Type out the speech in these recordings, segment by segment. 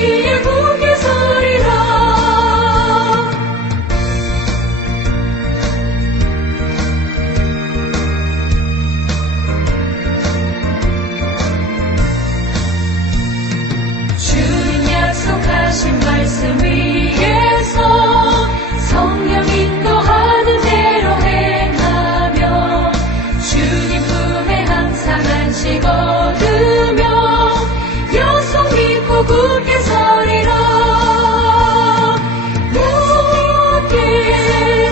위에 굳게 서리라. 주님 약속하신 말씀 위에서 성령 인도하는 대로 행하며 주님 품에 항상 안식 얻으며 약속 믿고 굳게 서리라. 굳게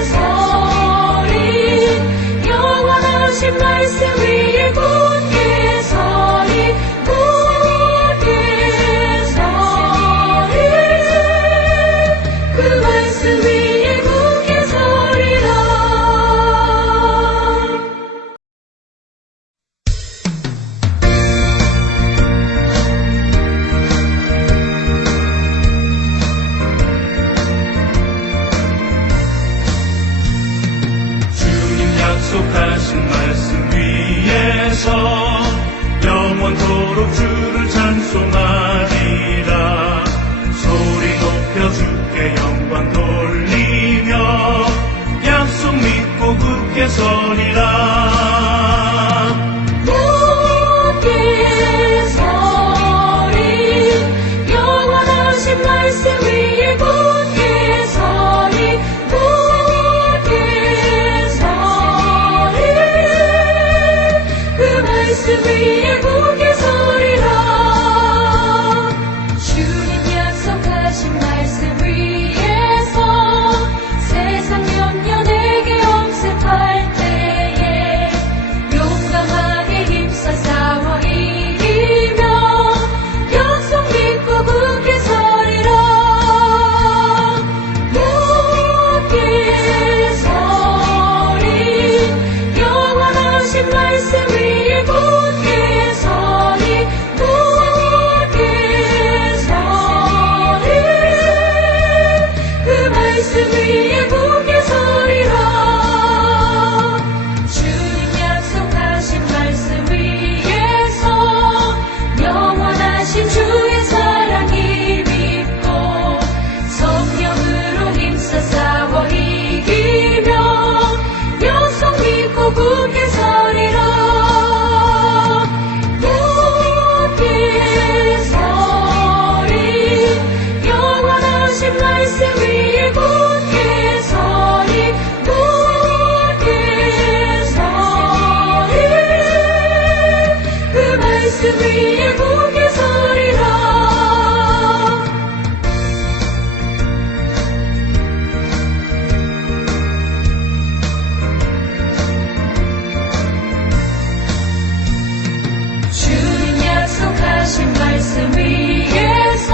서리 영원하신 말씀 위에 굳게 서리. 굳게 서리 그 말씀 위에 굳게 서리라. 주님 약속하신 말씀 위에서 영원토록 주를 찬송하리라. 소리 높여 주께 영광 돌리며 약속 믿고 굳게 서리라. 굳게 서리 영원하신 말씀 위에 굳게 서리. 굳게 서리 그 말씀 위에 굳게 서리라. 주님 약속하신 말씀 위에서 세상 염려 내게 엄습할 때에 용감하게 힘써 싸워 이기며 약속 믿고 굳게 서리라. 굳게 서리 영원하신 말씀 위에 굳게 서리. 굳게 서리 그 말씀 위에 굳게 서리라. 주님 약속하신 말씀 위에서 영원하신 주의 사랑이 믿고 성령으로 힘써 싸워 이기며 약속 믿고 굳게 서리라. 굳게 서리 영원하신 말씀 위에 굳게 서리. 굳게 서리 그 말씀 위에 굳게 서리라. 주님 약속하신 말씀 위에서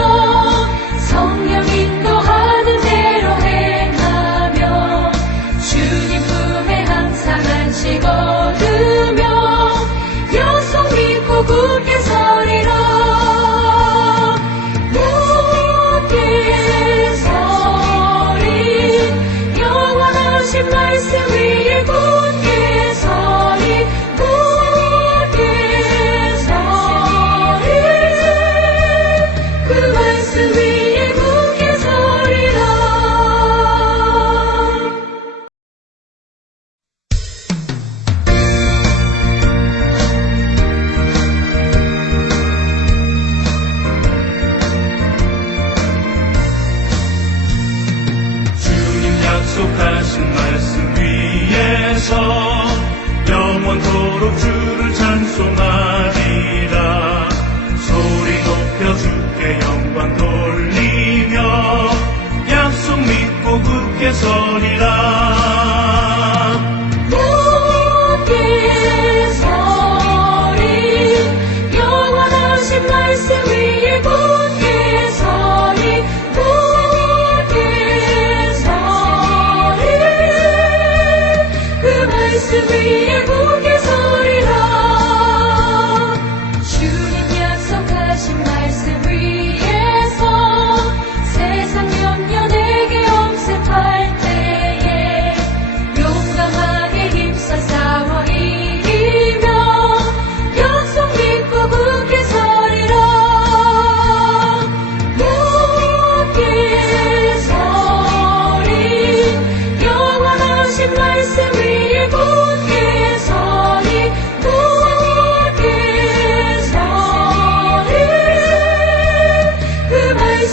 성령 인도하는 대로 행하며 주님 품에 항상 안식 얻으며 약속 믿고 굳게 서리라. 굳게 서리 영원하신 말씀 위에 굳게 서리. 굳게 서리 그 말씀 위에 굳게 서리라. 주님 약속하신 말씀 위에서 영원토록 주를 찬송하리라. 소리 높여 주께 영광 돌리며 약속 믿고 굳게 서리라. 굳게 서리 영원하신 말씀 위에 굳게 서리. 굳게 서리 그 말씀 위에 굳게 서리라.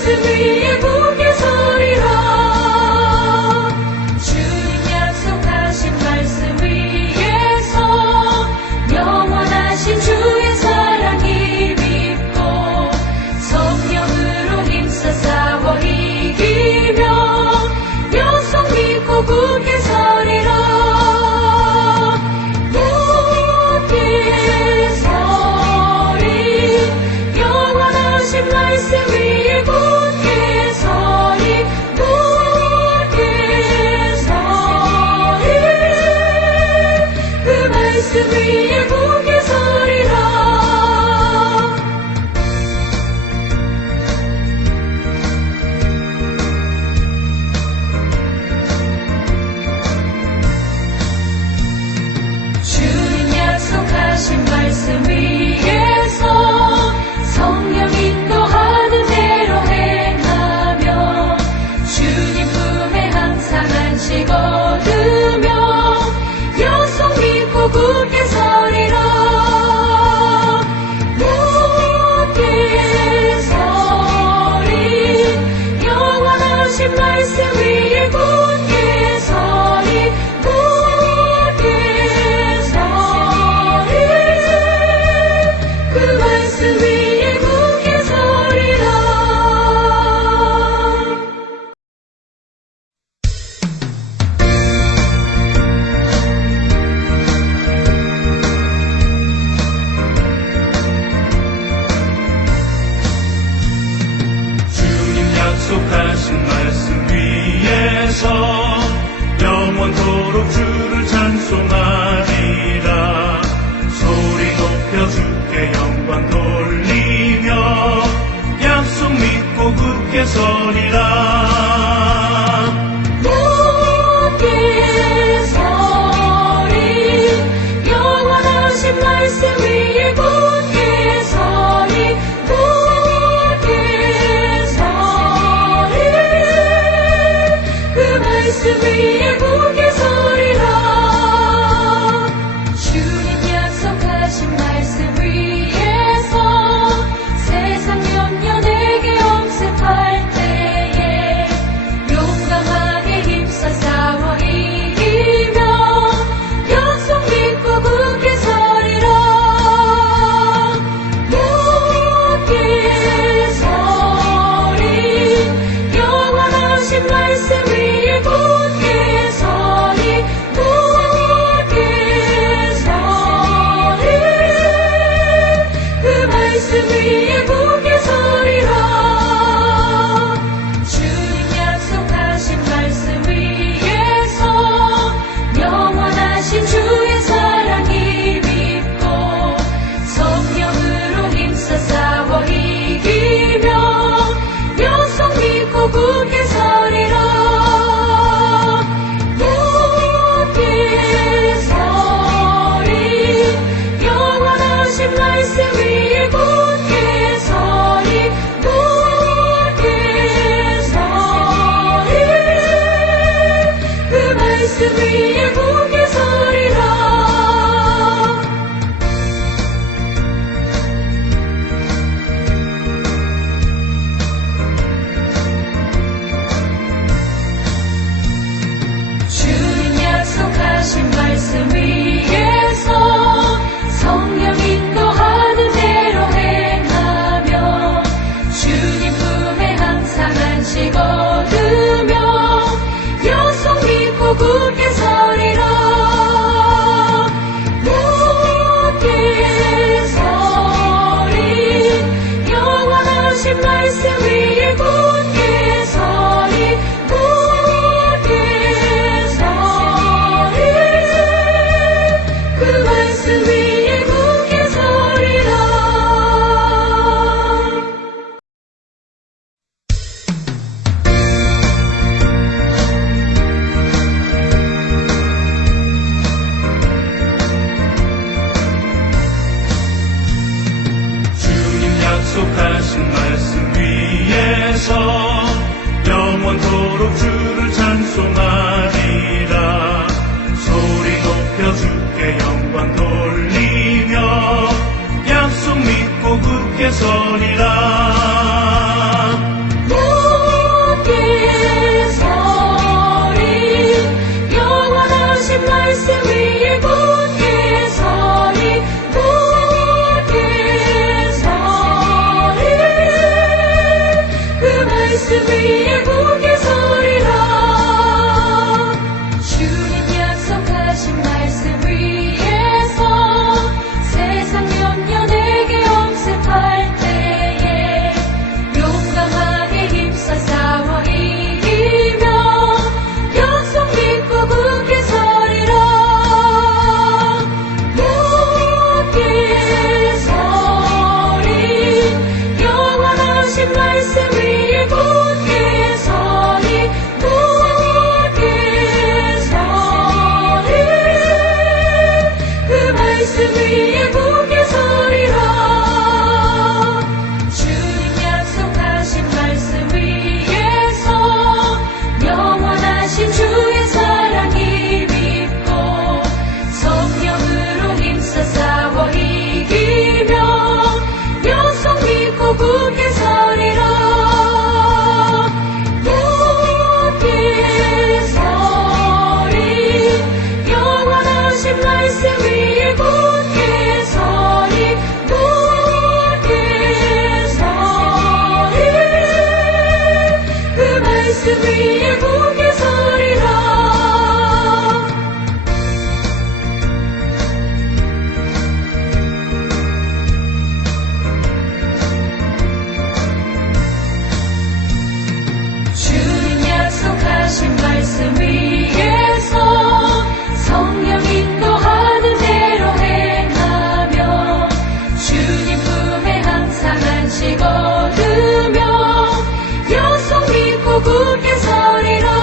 말씀 위에 굳게 서리라 주님 약속하신 말씀 위에서 영원하신 주의 사랑이 믿고 성령으로 힘써 싸워 이기며 약속 믿고 굳게 서리라 굳게 서리 영원하신 말씀 위에 굳게 서리 굳게 서리 그 말씀 위에 굳게 서리라 주님 약속하신 말씀 위에서 성령 인도하는 대로 행하며 주님 품에 항상 안식 얻으며 약속 믿고 굳게 서리라 굳게 서리 영원하신 말씀 위에 굳게 서리 굳게 서리 그 말씀 위에 굳게 서리라 주님 약속하신 말씀 위에서 영원토록 주를 찬송하리라 소리 높여 주께 영광 돌리며 약속 믿고 굳게 서리라 굳게 서리 영원하신 말씀 위에 굳게 서리 굳게 서리 그 말씀 위에 굳게 서리라 주님 약속하신 말씀 위에서 세상 염려 내게 엄습할 때에 용감하게 힘써 싸워 이기며 약속 믿고 굳게 서리라 굳게 서리 영원하신 말씀 위에 굳게 서리 굳게 서리 그 말씀 위에 굳게 서리라 주님 약속하신 말씀 위에서 영원하신 주의 사랑이 믿고 성령으로 힘써 싸워 이기며 약속 믿고 굳게 서리라 굳게 서리 영원하신 말씀 위에 굳게 서리 굳게 서리 그 말씀 위에 굳게 서리라 주님 약속하신 말씀 위에서 성령 인도하는 대로 행하며 주님 품에 항상 안식 얻으며 약속 믿고 굳게 서리라 굳게 서리 영원하신 말씀 위에 굳게 서리 굳게 서리 그 말씀 위에 굳게 서리라 주님 약속하신 말씀 위에서 영원토록 주를 찬송하리라 소리 높여 주께 영광 돌리며 약속 믿고 굳게 서리라 위에 굳게 서리라 주님 약속하신 말씀 위에서 세상 염려 내게 엄습할 때에 용감하게 힘써 싸워 이기며 약속 믿고 굳게 서리라 굳게 서리 영원하신 말씀 위에 굳게 서리 굳게 서리 그 말씀 위에 굳게 서리라 주님 약속하신 말씀 위에서 영원하신 주의 사랑이 믿고 성령으로 힘써 싸워 이기며 약속 믿고 굳게 서리라 굳게 서리 영원하신 말씀 위에 굳게 서리 굳게 서리 그 말씀 위에 굳게 서리라 주님 약속하신 말씀 위에서 성령 인도하는 대로 행하며 주님 품에 항상 안식 얻으며 약속 믿고 굳게 서리라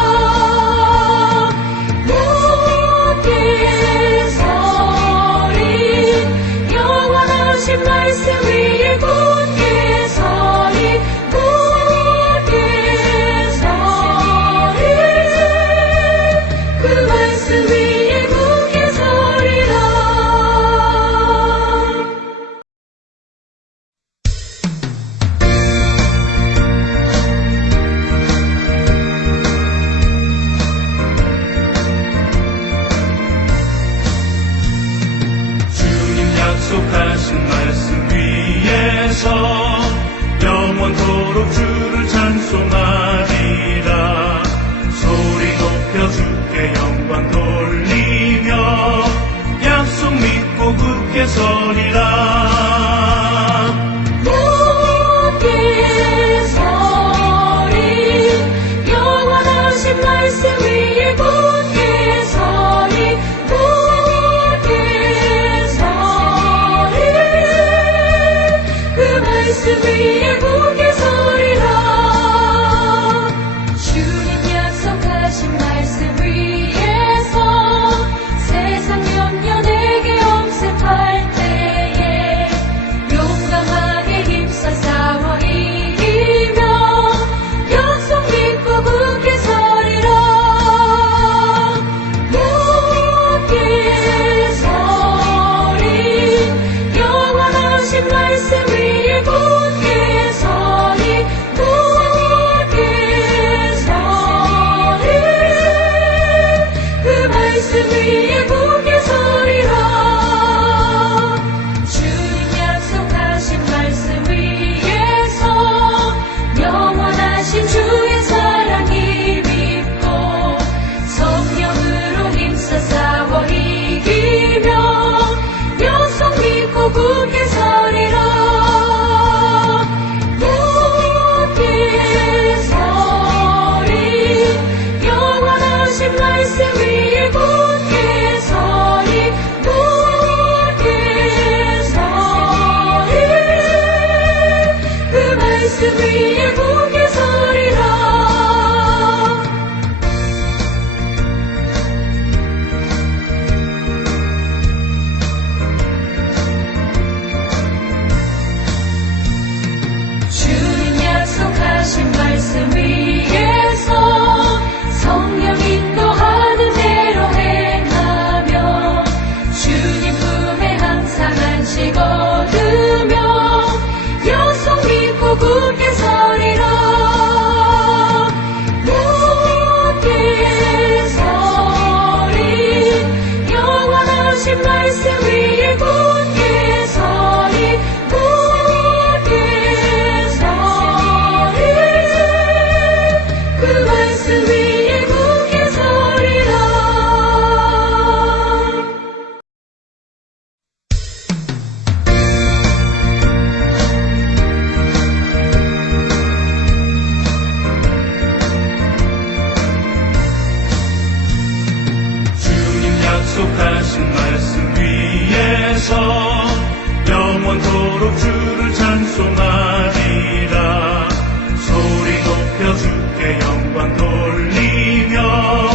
높여 주께 영광 돌리며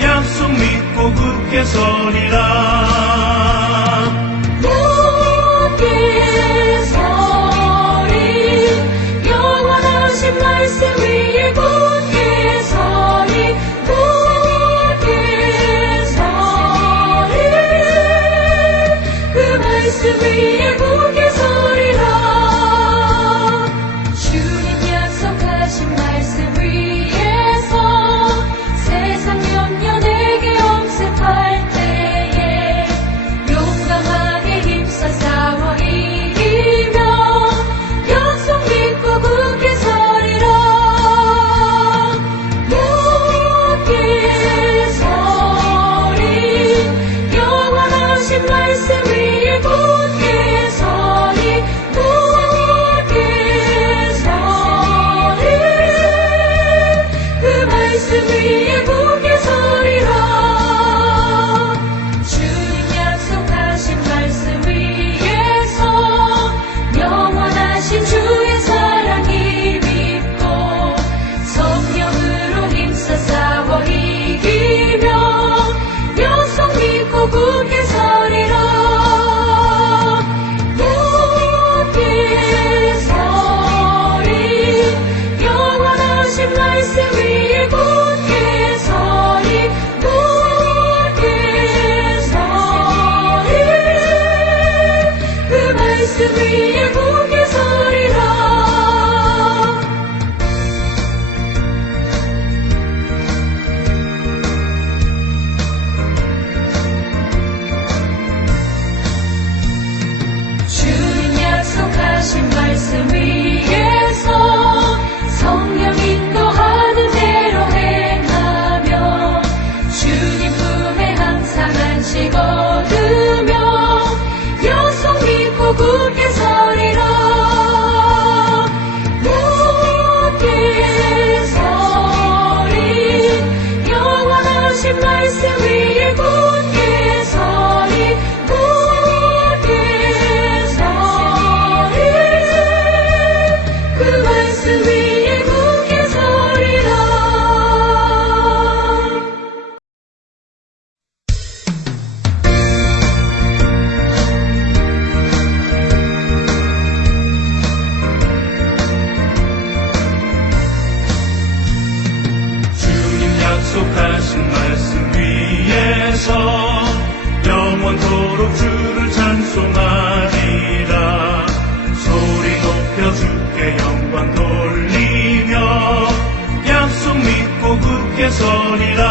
약속 믿고 굳게 서리라. 굳게 서리 영원하신 말씀 위에 굳게 서리 굳게 서리 그 말씀 위에 굳게 서리라. 주님 약속하신 말씀 위에서 세상 염려 내게 엄습할 때에 용감하게 힘써 싸워 이기며 약속 믿고 굳게 서리라. 굳게 서리 영원하신 말씀 위에 굳게 서리 굳게 서리 그 말씀 위에 굳게 서리라. 주님 약속하신 말씀 위에서 영원하신 주의 사랑이 믿고 성령으로 힘써 싸워 이기며 약속 믿고 굳게 서리라. 굳게 서리 영원하신 말씀 위에 굳게 서리 굳게 서리 그 말씀 위에 굳게 서리라. 주님 약속하신 말씀 위에서 성령 인도하는 대로 행하며 주님 품에 항상 안식 얻으며 약속 믿고 굳게 서리라. 굳게 서리 영원하신 말씀 위에 굳게 서리 굳게 서리 그 말씀 위에 굳게 서리라. 주님 약속하신 말씀 위에서 영원토록 주를 찬송하리라. 소리 높여 주께 영광 돌리며 약속 믿고 굳게 서리라.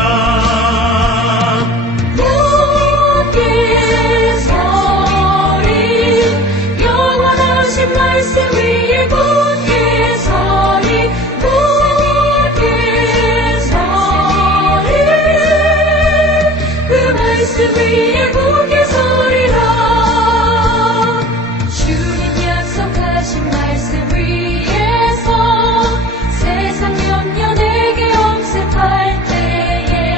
굳게 서리 영원하신 말씀 위에 굳게 서리 굳게 서리 그 말씀 위에 굳게 서리라. 주님 약속하신 말씀 위에서 세상 염려 내게 엄습할 때에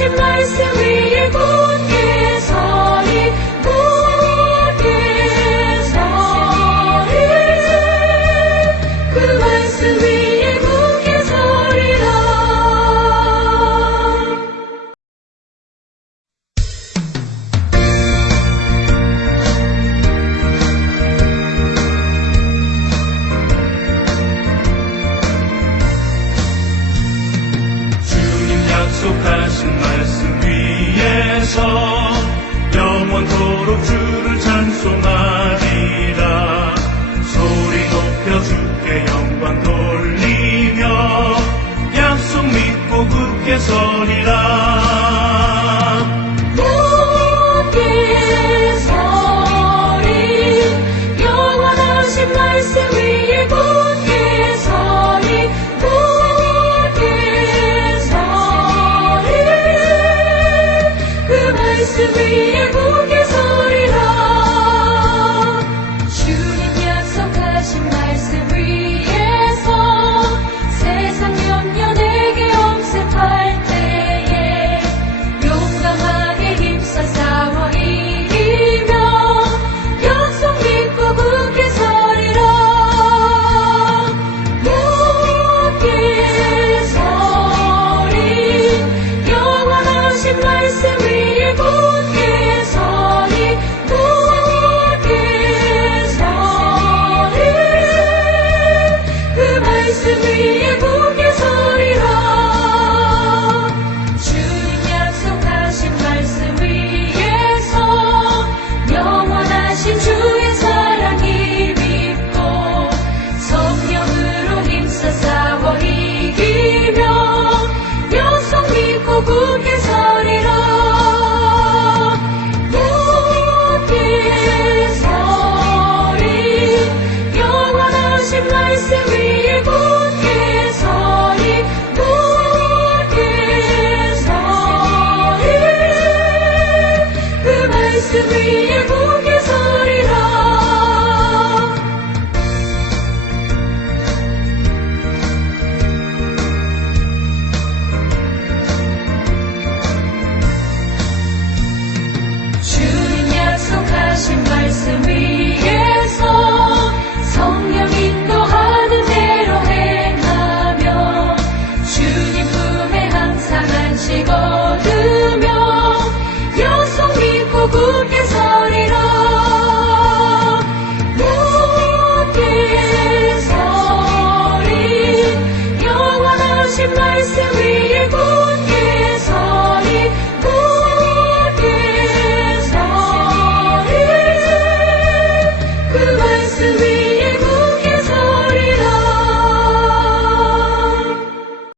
영원하신 말씀 위에 굳게 서리 굳게 서리 그 말씀 위에 굳게 서리라. 주님 약속하신 말씀 위에서 영원토록 주를 찬송하리라. 소리 높여 주께 영광 돌리며 약속 믿고 굳게 서리라. 굳게 서리 영원하신 말씀 위에 굳게 서리 굳게 서리 그 말씀 위에 굳게 서리라. 주님 약속하신 말씀 위에서 세상 염려 내게 엄습할 때에 용감하게 힘써 싸워 이기며 약속 믿고 굳게 서리라. 굳게 서리 영원하신 말씀 위에 굳게 서리 굳게 서리 그 말씀 위에 굳게 서리라. 주님 약속하신 말씀 위에서 영원하신 주의 사랑이 믿고 성령으로 힘써 싸워 이기며 약속 믿고 굳게 서리라. 굳게 서리 영원하신 말씀 위에 굳게 서리 굳게 서리 그 말씀 위에 굳게 서리라. 주님 약속하신 말씀